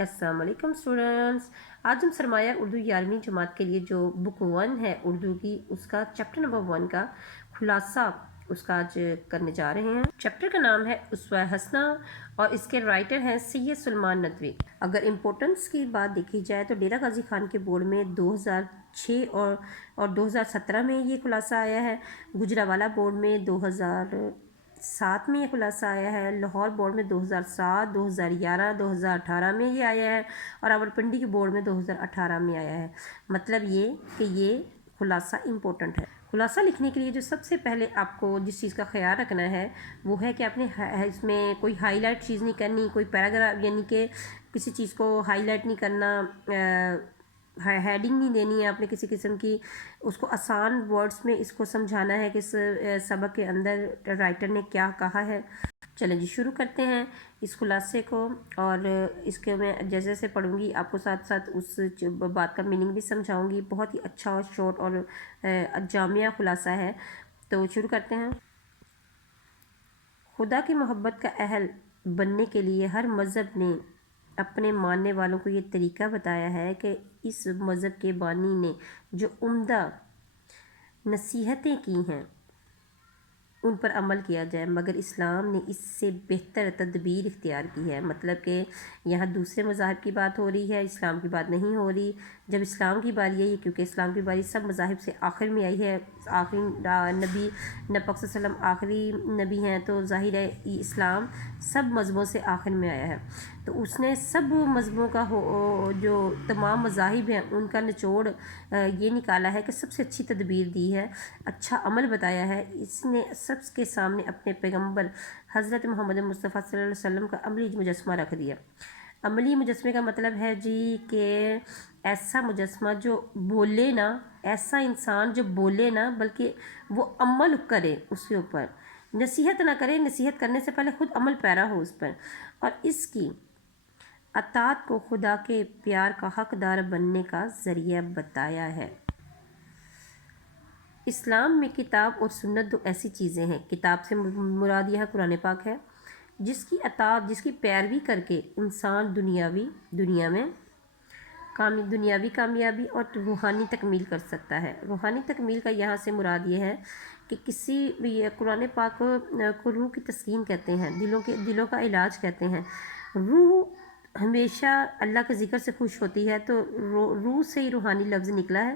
السلام علیکم اسٹوڈنٹس، آج ہم سرمایہ اردو 11ویں جماعت کے لیے جو بک 1 ہے اردو کی، اس کا چیپٹر نمبر 1 کا خلاصہ اس کا آج کرنے جا رہے ہیں۔ چیپٹر کا نام ہے اسوہ حسنہ اور اس کے رائٹر ہیں سید سلیمان ندوی۔ اگر امپورٹنس کی بات دیکھی جائے تو ڈیرہ غازی خان کے بورڈ میں 2006 اور 2017 میں یہ خلاصہ آیا ہے، گجرانوالہ بورڈ میں 2007 میں یہ خلاصہ آیا ہے، لاہور بورڈ میں 2007، 2011، 2018 میں یہ آیا ہے اور راولپنڈی کے بورڈ میں 2018 میں آیا ہے۔ مطلب یہ کہ یہ خلاصہ امپورٹنٹ ہے۔ خلاصہ لکھنے کے لیے جو سب سے پہلے آپ کو جس چیز کا خیال رکھنا ہے وہ ہے کہ آپ نے اس میں کوئی ہائی لائٹ چیز نہیں کرنی، کوئی پیراگراف یعنی کہ کسی چیز کو ہائی لائٹ نہیں کرنا، ہیڈنگ نہیں دینی ہے آپ نے کسی قسم کی، اس کو آسان ورڈز میں اس کو سمجھانا ہے کہ اس سبق کے اندر رائٹر نے کیا کہا ہے۔ چلیں جی شروع کرتے ہیں اس خلاصے کو، اور اس کے میں جیسے جیسے پڑھوں گی آپ کو ساتھ ساتھ اس بات کا میننگ بھی سمجھاؤں گی۔ بہت ہی اچھا اور شارٹ اور جامعہ خلاصہ ہے، تو شروع کرتے ہیں۔ خدا کی محبت کا اہل بننے کے لیے ہر مذہب نے اپنے ماننے والوں کو یہ طریقہ بتایا ہے کہ اس مذہب کے بانی نے جو عمدہ نصیحتیں کی ہیں ان پر عمل کیا جائے، مگر اسلام نے اس سے بہتر تدبیر اختیار کی ہے۔ مطلب کہ یہاں دوسرے مذاہب کی بات ہو رہی ہے، اسلام کی بات نہیں ہو رہی۔ جب اسلام کی باری آئی، کیونکہ اسلام کی باری سب مذاہب سے آخر میں آئی ہے، آخری نبی نبی پاک صلی اللہ علیہ وسلم آخری نبی ہیں، تو ظاہر ہے اسلام سب مذہبوں سے آخر میں آیا ہے، تو اس نے سب مذہبوں کا جو تمام مذاہب ہیں ان کا نچوڑ یہ نکالا ہے کہ سب سے اچھی تدبیر دی ہے، اچھا عمل بتایا ہے۔ اس نے سب کے سامنے اپنے پیغمبر حضرت محمد مصطفیٰ صلی اللہ علیہ وسلم کا عملی مجسمہ رکھ دیا۔ عملی مجسمے کا مطلب ہے جی کہ ایسا مجسمہ جو بولے نا، ایسا انسان جو بولے نا بلکہ وہ عمل کرے اس کے اوپر، نصیحت نہ کرے، نصیحت کرنے سے پہلے خود عمل پیرا ہو اس پر، اور اس کی اطاعت کو خدا کے پیار کا حقدار بننے کا ذریعہ بتایا ہے۔ اسلام میں کتاب اور سنت دو ایسی چیزیں ہیں، کتاب سے مراد یہ قرآن پاک ہے، جس کی اطاعت، جس کی پیروی کر کے انسان دنیا میں دنیاوی کامیابی اور روحانی تکمیل کر سکتا ہے۔ روحانی تکمیل کا یہاں سے مراد یہ ہے کہ قرآن پاک کو روح کی تسکین کہتے ہیں، دلوں کا علاج کہتے ہیں۔ روح ہمیشہ اللہ کے ذکر سے خوش ہوتی ہے، تو روح سے ہی روحانی لفظ نکلا ہے۔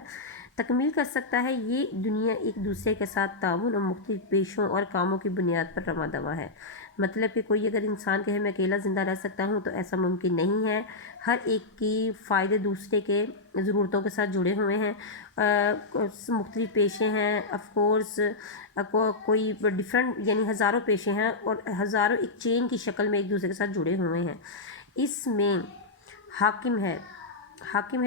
تکمیل کر سکتا ہے، یہ دنیا ایک دوسرے کے ساتھ تعاون اور مختلف پیشوں اور کاموں کی بنیاد پر رواں دواں ہے۔ مطلب کہ کوئی اگر انسان کہے میں اکیلا زندہ رہ سکتا ہوں تو ایسا ممکن نہیں ہے، ہر ایک کی فائدے دوسرے کے ضرورتوں کے ساتھ جڑے ہوئے ہیں، مختلف پیشے ہیں، آف کورس کوئی ڈیفرنٹ یعنی ہزاروں پیشے ہیں اور ہزاروں ایک چین کی شکل میں ایک دوسرے کے ساتھ جڑے ہوئے ہیں۔ اس میں حاکم ہے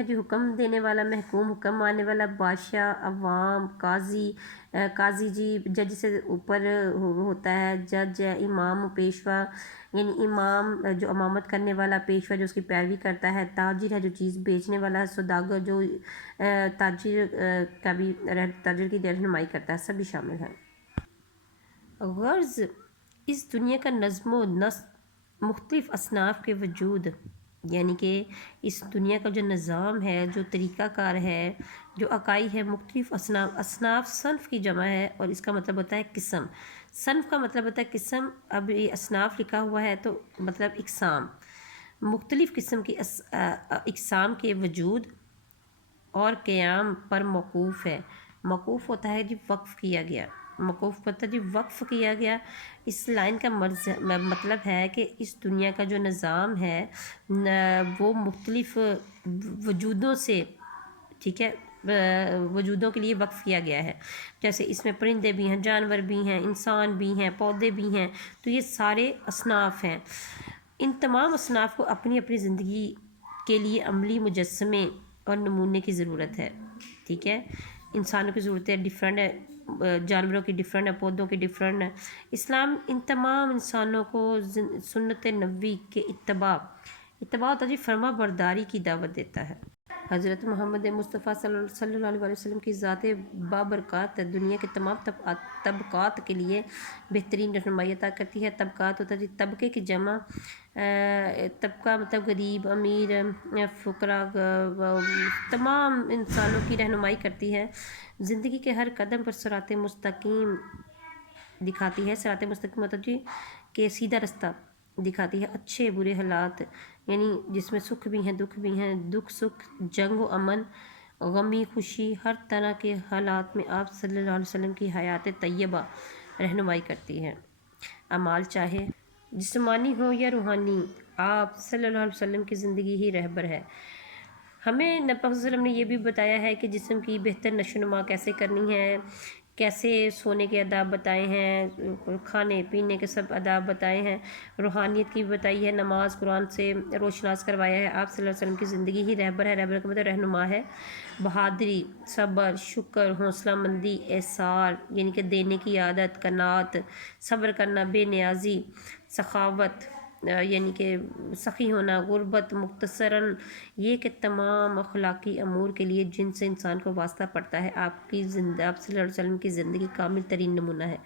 جو حکم دینے والا، محکوم حکم ماننے والا، بادشاہ، عوام، قاضی جی جج سے اوپر ہوتا ہے، جج ہے، امام پیشوا یعنی امام جو امامت کرنے والا، پیشوا جو اس کی پیروی کرتا ہے، تاجر ہے جو چیز بیچنے والا ہے، سوداگر جو تاجر کی رہنمائی کرتا ہے، سبھی شامل ہیں۔ غرض اس دنیا کا نظم و نسق مختلف اصناف کے وجود، یعنی کہ اس دنیا کا جو نظام ہے، جو طریقہ کار ہے، جو عقائد ہے، مختلف اصناف صنف کی جمع ہے، اور اس کا مطلب ہوتا ہے قسم۔ صنف کا مطلب ہوتا ہے قسم، اب یہ اصناف لکھا ہوا ہے تو مطلب اقسام، مختلف قسم کی اقسام کے وجود اور قیام پر موقوف ہے۔ موقوف ہوتا ہے جی وقف کیا گیا، موقوف ہوتا ہے جی وقف کیا گیا۔ اس لائن کا مطلب ہے کہ اس دنیا کا جو نظام ہے وہ مختلف وجودوں سے، ٹھیک ہے، وجودوں کے لیے وقف کیا گیا ہے۔ جیسے اس میں پرندے بھی ہیں، جانور بھی ہیں، انسان بھی ہیں، پودے بھی ہیں، تو یہ سارے اصناف ہیں۔ ان تمام اصناف کو اپنی اپنی زندگی کے لیے عملی مجسمے اور نمونے کی ضرورت ہے، ٹھیک ہے۔ انسانوں کی ضرورتیں ڈیفرنٹ ہے، جانوروں کی ڈیفرنٹ ہے، پودوں کی ڈیفرنٹ ہے۔ اسلام ان تمام انسانوں کو سنت نبوی کے اتباع ہوتا ہے جی فرما برداری کی دعوت دیتا ہے۔ حضرت محمد مصطفیٰ صلی اللہ علیہ وسلم کی ذات بابرکات دنیا کے تمام طبقات کے لیے بہترین رہنمائی عطا کرتی ہے۔ طبقات ہوتا ہے طبقے کی جمع، طبقہ مطلب غریب، امیر، فقراء، تمام انسانوں کی رہنمائی کرتی ہے۔ زندگی کے ہر قدم پر صراط مستقیم دکھاتی ہے۔ صراط مستقیم مطلب جی کہ سیدھا رستہ دکھاتی ہے۔ اچھے برے حالات یعنی جس میں سکھ بھی ہیں دکھ بھی ہیں، دکھ سکھ، جنگ و امن، غمی خوشی، ہر طرح کے حالات میں آپ صلی اللہ علیہ وسلم کی حیات طیبہ رہنمائی کرتی ہے۔ اعمال چاہے جسمانی ہو یا روحانی، آپ صلی اللہ علیہ وسلم کی زندگی ہی رہبر ہے۔ ہمیں نبی صلی اللہ علیہ وسلم نے یہ بھی بتایا ہے کہ جسم کی بہتر نشو و نما کیسے کرنی ہے، کیسے سونے کے آداب بتائے ہیں، کھانے پینے کے سب آداب بتائے ہیں، روحانیت کی بھی بتائی ہے، نماز قرآن سے روشناس کروایا ہے۔ آپ صلی اللہ علیہ وسلم کی زندگی ہی رہبر ہے۔ رہبر کا مطلب رہنما ہے۔ بہادری، صبر، شکر، حوصلہ مندی، احسار یعنی کہ دینے کی عادت، قناعت، صبر کرنا، بے نیازی، سخاوت یعنی کہ سخی ہونا، غربت، مختصراً یہ کہ تمام اخلاقی امور کے لیے جن سے انسان کو واسطہ پڑتا ہے، آپ صلی اللہ علیہ وسلم کی زندگی کامل ترین نمونہ ہے۔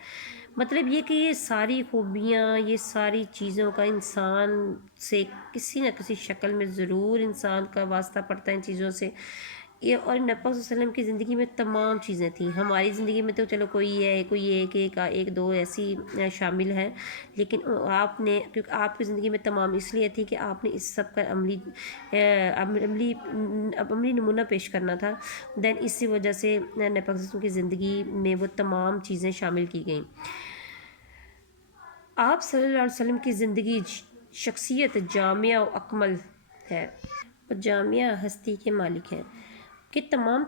مطلب یہ کہ یہ ساری خوبیاں، یہ ساری چیزوں کا انسان سے کسی نہ کسی شکل میں ضرور انسان کا واسطہ پڑتا ہے ان چیزوں سے۔ یہ اور نبی صلی اللہ علیہ وسلم کی زندگی میں تمام چیزیں تھیں۔ ہماری زندگی میں تو چلو کوئی ہے، کوئی ایک دو ایسی شامل ہیں، لیکن آپ نے کیونکہ آپ کی زندگی میں تمام اس لیے تھی کہ آپ نے اس سب کا عملی نمونہ پیش کرنا تھا، دین اسی وجہ سے نبی صلی اللہ علیہ وسلم کی زندگی میں وہ تمام چیزیں شامل کی گئیں۔ آپ صلی اللہ علیہ وسلم کی زندگی شخصیت جامعہ و اکمل ہے، وہ جامعہ ہستی کے مالک ہیں کہ تمام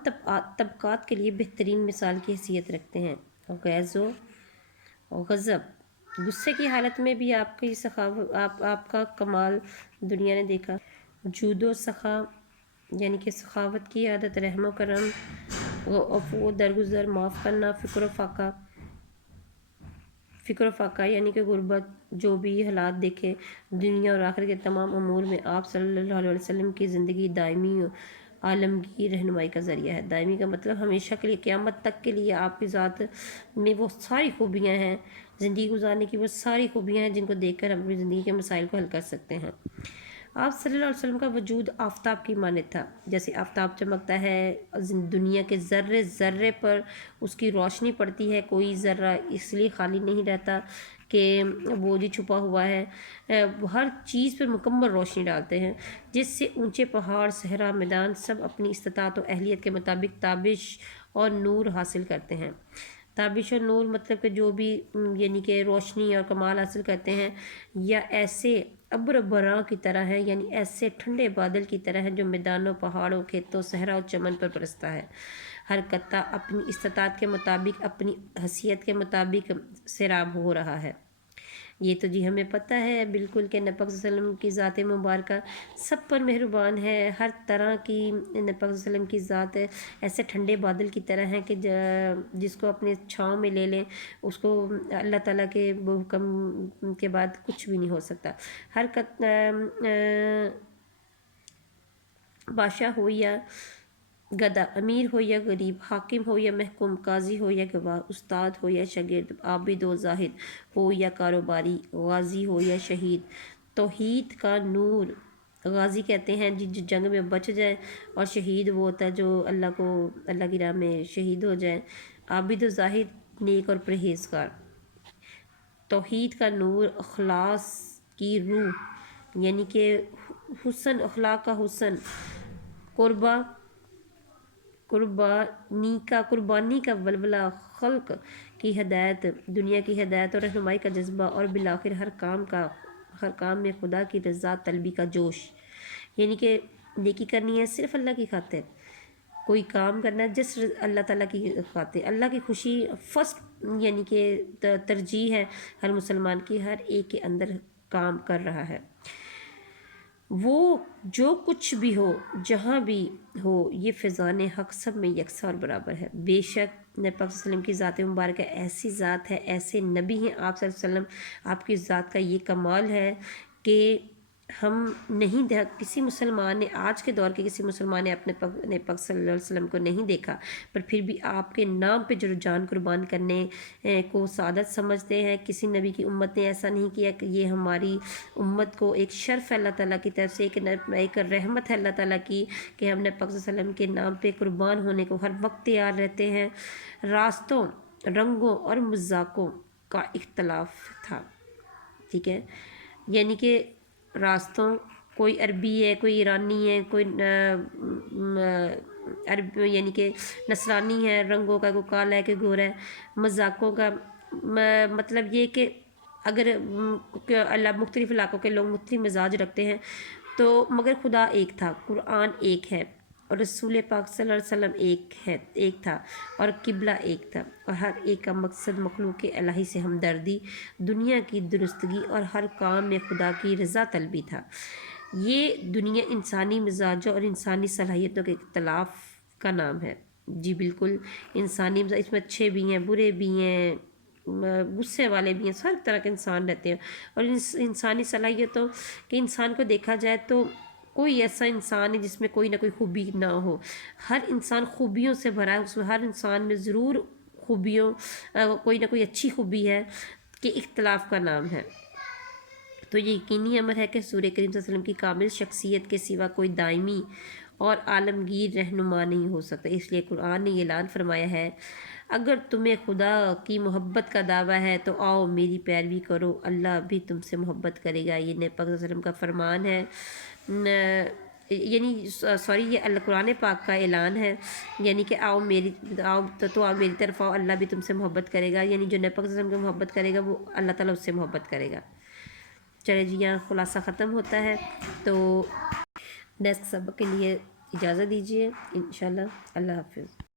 طبقات کے لیے بہترین مثال کی حیثیت رکھتے ہیں۔ غیظ و غضب، غصے کی حالت میں بھی آپ کی آپ کا کمال دنیا نے دیکھا۔ جود و سخا یعنی کہ سخاوت کی عادت، رحم و کرم، عفو و درگزر، معاف کرنا، فکر و فاقہ یعنی کہ غربت، جو بھی حالات دیکھے دنیا اور آخرت کے تمام امور میں آپ صلی اللہ علیہ وسلم کی زندگی دائمی عالمگیر رہنمائی کا ذریعہ ہے۔ دائمی کا مطلب ہمیشہ کے لیے، قیامت تک کے لیے آپ کی ذات میں وہ ساری خوبیاں ہیں، زندگی گزارنے کی وہ ساری خوبیاں ہیں جن کو دیکھ کر ہم اپنی زندگی کے مسائل کو حل کر سکتے ہیں۔ آپ صلی اللہ علیہ وسلم کا وجود آفتاب کی مانند تھا۔ جیسے آفتاب چمکتا ہے، دنیا کے ذرے ذرے پر اس کی روشنی پڑتی ہے، کوئی ذرہ اس لیے خالی نہیں رہتا کہ وہ جی چھپا ہوا ہے، ہر چیز پر مکمل روشنی ڈالتے ہیں، جس سے اونچے پہاڑ، صحرا، میدان سب اپنی استطاعت و اہلیت کے مطابق تابش اور نور حاصل کرتے ہیں۔ تابش اور نور مطلب کہ جو بھی یعنی کہ روشنی اور کمال حاصل کرتے ہیں، یا ایسے ابر براں کی طرح ہے، یعنی ایسے ٹھنڈے بادل کی طرح ہے جو میدانوں، پہاڑوں، کھیتوں، صحرا اور چمن پر برستا ہے۔ ہر قطعہ اپنی استطاعت کے مطابق، اپنی حیثیت کے مطابق سیراب ہو رہا ہے۔ یہ تو جی ہمیں پتہ ہے بالکل کہ نبی صلی اللہ علیہ وسلم کی ذات مبارکہ سب پر مہربان ہے۔ ہر طرح کی نبی صلی اللہ علیہ وسلم کی ذات ایسے ٹھنڈے بادل کی طرح ہے کہ جس کو اپنے چھاؤں میں لے لیں اس کو اللہ تعالیٰ کے حکم کے بعد کچھ بھی نہیں ہو سکتا۔ ہر بادشاہ ہو یا گدا، امیر ہو یا غریب، حاکم ہو یا محکوم، قاضی ہو یا گواہ، استاد ہو یا شاگرد، عابد و زاہد ہو یا کاروباری، غازی ہو یا شہید، توحید کا نور، غازی کہتے ہیں جو جنگ میں بچ جائے، اور شہید وہ ہوتا ہے جو اللہ کی راہ میں شہید ہو جائے، عابد و زاہد نیک اور پرہیزگار۔ توحید کا نور، اخلاص کی روح یعنی کہ حسن، اخلاق کا حسن، قربانی کا ولولہ، خلق کی ہدایت، دنیا کی ہدایت اور رہنمائی کا جذبہ، اور بالآخر ہر کام میں خدا کی رضا طلبی کا جوش، یعنی کہ نیکی کرنی ہے صرف اللہ کی خاطر، کوئی کام کرنا ہے جس اللہ تعالیٰ کی خاطر، اللہ کی خوشی فرسٹ یعنی کہ ترجیح ہے ہر مسلمان کی، ہر ایک کے اندر کام کر رہا ہے۔ وہ جو کچھ بھی ہو، جہاں بھی ہو، یہ فیضان حق سب میں یکساں اور برابر ہے۔ بے شک نبی پاک صلی اللہ علیہ وسلم کی ذات مبارکہ ایسی ذات ہے، ایسے نبی ہیں آپ صلی اللہ علیہ وسلم، آپ کی ذات کا یہ کمال ہے کہ ہم نہیں کسی مسلمان نے، آج کے دور کے کسی مسلمان نے اپنے پاک صلی اللہ علیہ وسلم کو نہیں دیکھا، پر پھر بھی آپ کے نام پہ جو جان قربان کرنے کو سعادت سمجھتے ہیں۔ کسی نبی کی امت نے ایسا نہیں کیا کہ یہ ہماری امت کو ایک شرف ہے اللہ تعالیٰ کی طرف سے، ایک رحمت ہے اللہ تعالیٰ کی کہ ہم نے پاک صلی اللہ علیہ وسلم کے نام پہ قربان ہونے کو ہر وقت تیار رہتے ہیں۔ راستوں، رنگوں اور مذاقوں کا اختلاف تھا، ٹھیک ہے، یعنی کہ راستوں، کوئی عربی ہے، کوئی ایرانی ہے، کوئی عرب یعنی کہ نصرانی ہے، رنگوں کا کوئی کالا ہے کہ گورا ہے، مذاقوں کا مطلب یہ کہ اگر اللہ مختلف علاقوں کے لوگ مختلف مزاج رکھتے ہیں تو مگر خدا ایک تھا، قرآن ایک ہے، اور رسول پاک صلی اللہ علیہ وسلم ایک تھا، اور قبلہ ایک تھا، اور ہر ایک کا مقصد مخلوق الہی سے ہمدردی، دنیا کی درستگی اور ہر کام میں خدا کی رضا طلبی تھا۔ یہ دنیا انسانی مزاجوں اور انسانی صلاحیتوں کے اختلاف کا نام ہے۔ جی بالکل، انسانی مزاج اس میں اچھے بھی ہیں، برے بھی ہیں، غصے والے بھی ہیں، ہر طرح کے انسان رہتے ہیں، اور انسانی صلاحیتوں کہ انسان کو دیکھا جائے تو کوئی ایسا انسان ہے جس میں کوئی نہ کوئی خوبی نہ ہو، ہر انسان خوبیوں سے بھرا ہے، اس میں ہر انسان میں ضرور خوبیوں کوئی نہ کوئی اچھی خوبی ہے کہ اختلاف کا نام ہے۔ تو یہ یقینی امر ہے کہ حضور کریم صلی اللہ علیہ وسلم کی کامل شخصیت کے سوا کوئی دائمی اور عالمگیر رہنما نہیں ہو سکتا، اس لیے قرآن نے یہ اعلان فرمایا ہے، اگر تمہیں خدا کی محبت کا دعویٰ ہے تو آؤ میری پیروی کرو، اللہ بھی تم سے محبت کرے گا۔ یہ نبی پاک صلی اللہ علیہ وسلم کا فرمان ہے، یعنی یہ اللہ قرآن پاک کا اعلان ہے، یعنی کہ آؤ میری طرف آؤ، اللہ بھی تم سے محبت کرے گا، یعنی جو نبی پاک صلی اللہ علیہ وسلم کو محبت کرے گا وہ اللہ تعالیٰ اس سے محبت کرے گا۔ چلے جی، یہاں خلاصہ ختم ہوتا ہے، تو نیکسٹ سبق کے لیے اجازت دیجیے انشاءاللہ۔ اللہ حافظ۔